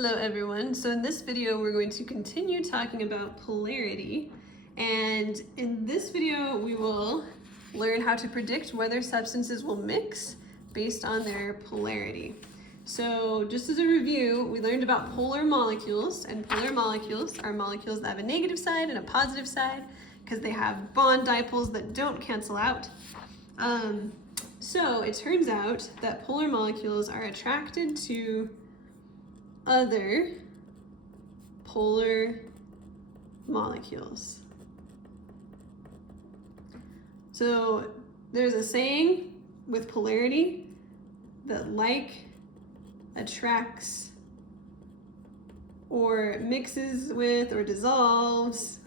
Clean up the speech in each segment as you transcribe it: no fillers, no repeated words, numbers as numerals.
Hello everyone. So in this video we're going to continue talking about polarity, and in this video we will learn how to predict whether substances will mix based on their polarity. So just as a review, we learned about polar molecules, and polar molecules are molecules that have a negative side and a positive side because they have bond dipoles that don't cancel out. So it turns out that polar molecules are attracted to other polar molecules. So there's a saying with polarity that like attracts or mixes with or dissolves.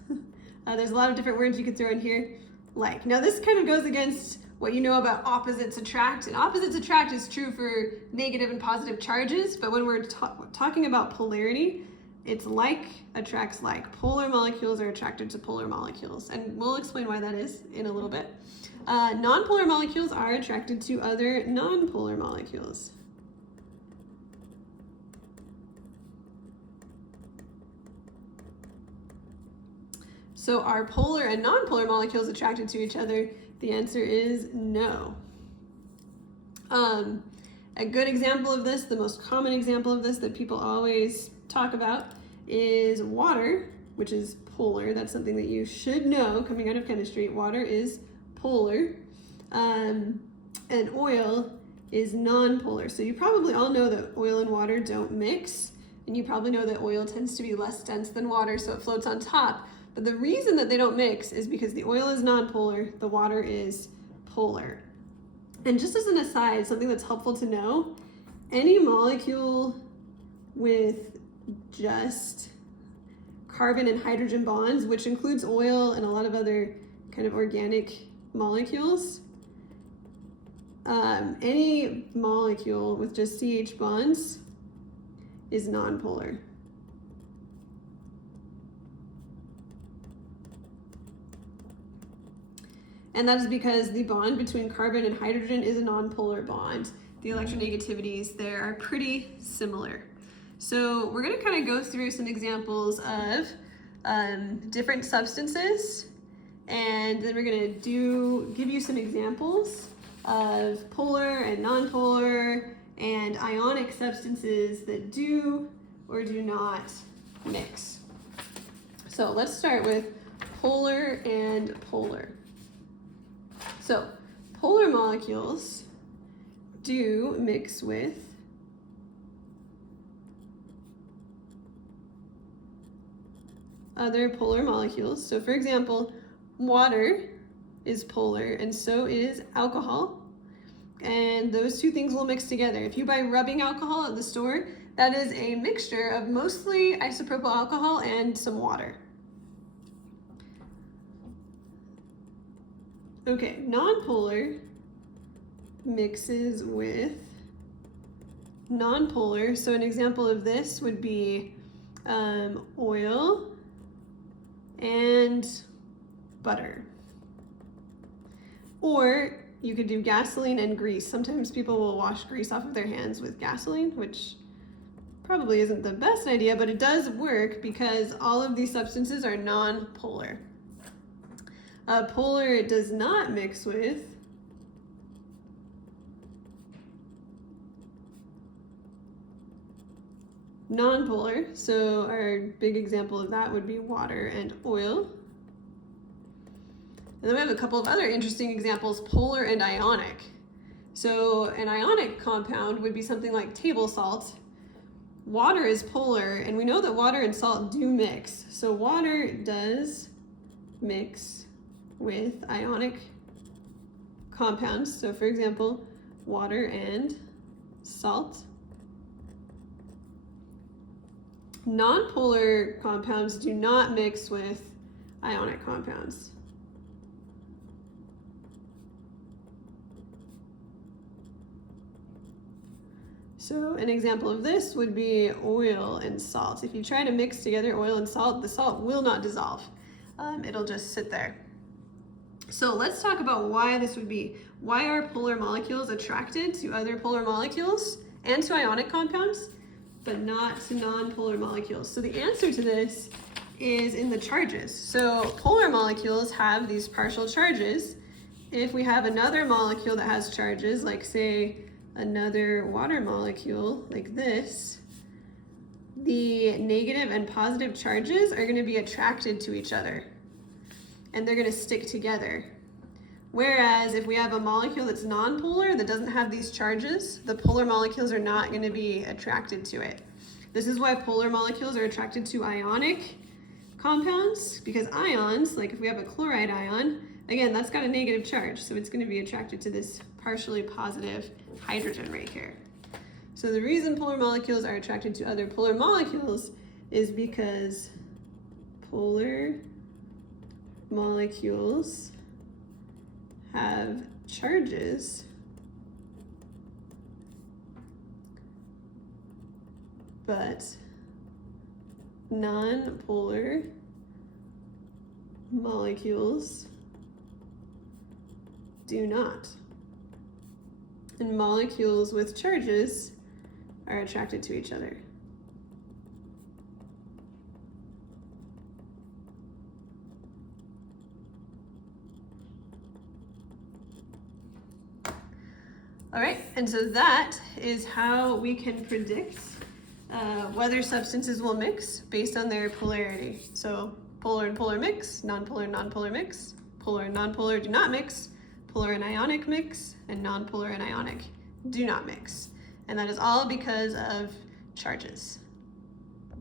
There's a lot of different words you could throw in here. Like. Now this kind of goes against what you know about opposites attract, and opposites attract is true for negative and positive charges, but when we're talking about polarity, it's like attracts like. Polar molecules are attracted to polar molecules, and we'll explain why that is in a little bit. Nonpolar molecules are attracted to other nonpolar molecules. So are polar and nonpolar molecules attracted to each other? The answer is no. A good example of this, the most common example of this that people always talk about, is water, which is polar. That's something that you should know coming out of chemistry. Water is polar, and oil is nonpolar. So you probably all know that oil and water don't mix, and you probably know that oil tends to be less dense than water, so it floats on top. But the reason that they don't mix is because the oil is nonpolar, the water is polar. And just as an aside, something that's helpful to know, any molecule with just carbon and hydrogen bonds, which includes oil and a lot of other kind of organic molecules, any molecule with just CH bonds is nonpolar. And that is because the bond between carbon and hydrogen is a nonpolar bond. The electronegativities there are pretty similar. So we're going to kind of go through some examples of different substances, and then we're going to give you some examples of polar and nonpolar and ionic substances that do or do not mix. So let's start with polar and polar. So, polar molecules do mix with other polar molecules. So, for example, water is polar and so is alcohol. And those two things will mix together. If you buy rubbing alcohol at the store, that is a mixture of mostly isopropyl alcohol and some water. Okay, nonpolar mixes with nonpolar. So an example of this would be oil and butter. Or you could do gasoline and grease. Sometimes people will wash grease off of their hands with gasoline, which probably isn't the best idea, but it does work because all of these substances are nonpolar. Polar does not mix with nonpolar, so our big example of that would be water and oil. And then we have a couple of other interesting examples, polar and ionic. So an ionic compound would be something like table salt. Water is polar, and we know that water and salt do mix. So water does mix with ionic compounds. So for example, water and salt. Nonpolar compounds do not mix with ionic compounds. So an example of this would be oil and salt. If you try to mix together oil and salt, the salt will not dissolve. It'll just sit there. So let's talk about why this would be. Why are polar molecules attracted to other polar molecules and to ionic compounds? but not to nonpolar molecules. So the answer to this is in the charges. So polar molecules have these partial charges. If we have another molecule that has charges, like say another water molecule like this, the negative and positive charges are going to be attracted to each other and they're going to stick together. Whereas if we have a molecule that's nonpolar that doesn't have these charges, the polar molecules are not going to be attracted to it. This is why polar molecules are attracted to ionic compounds, because ions, like if we have a chloride ion, again, that's got a negative charge, so it's going to be attracted to this partially positive hydrogen right here. So the reason polar molecules are attracted to other polar molecules is because polar molecules have charges but non-polar molecules do not. And molecules with charges are attracted to each other. All right, and so that is how we can predict whether substances will mix based on their polarity. So polar and polar mix, nonpolar and nonpolar mix, polar and nonpolar do not mix, polar and ionic mix, and nonpolar and ionic do not mix. And that is all because of charges.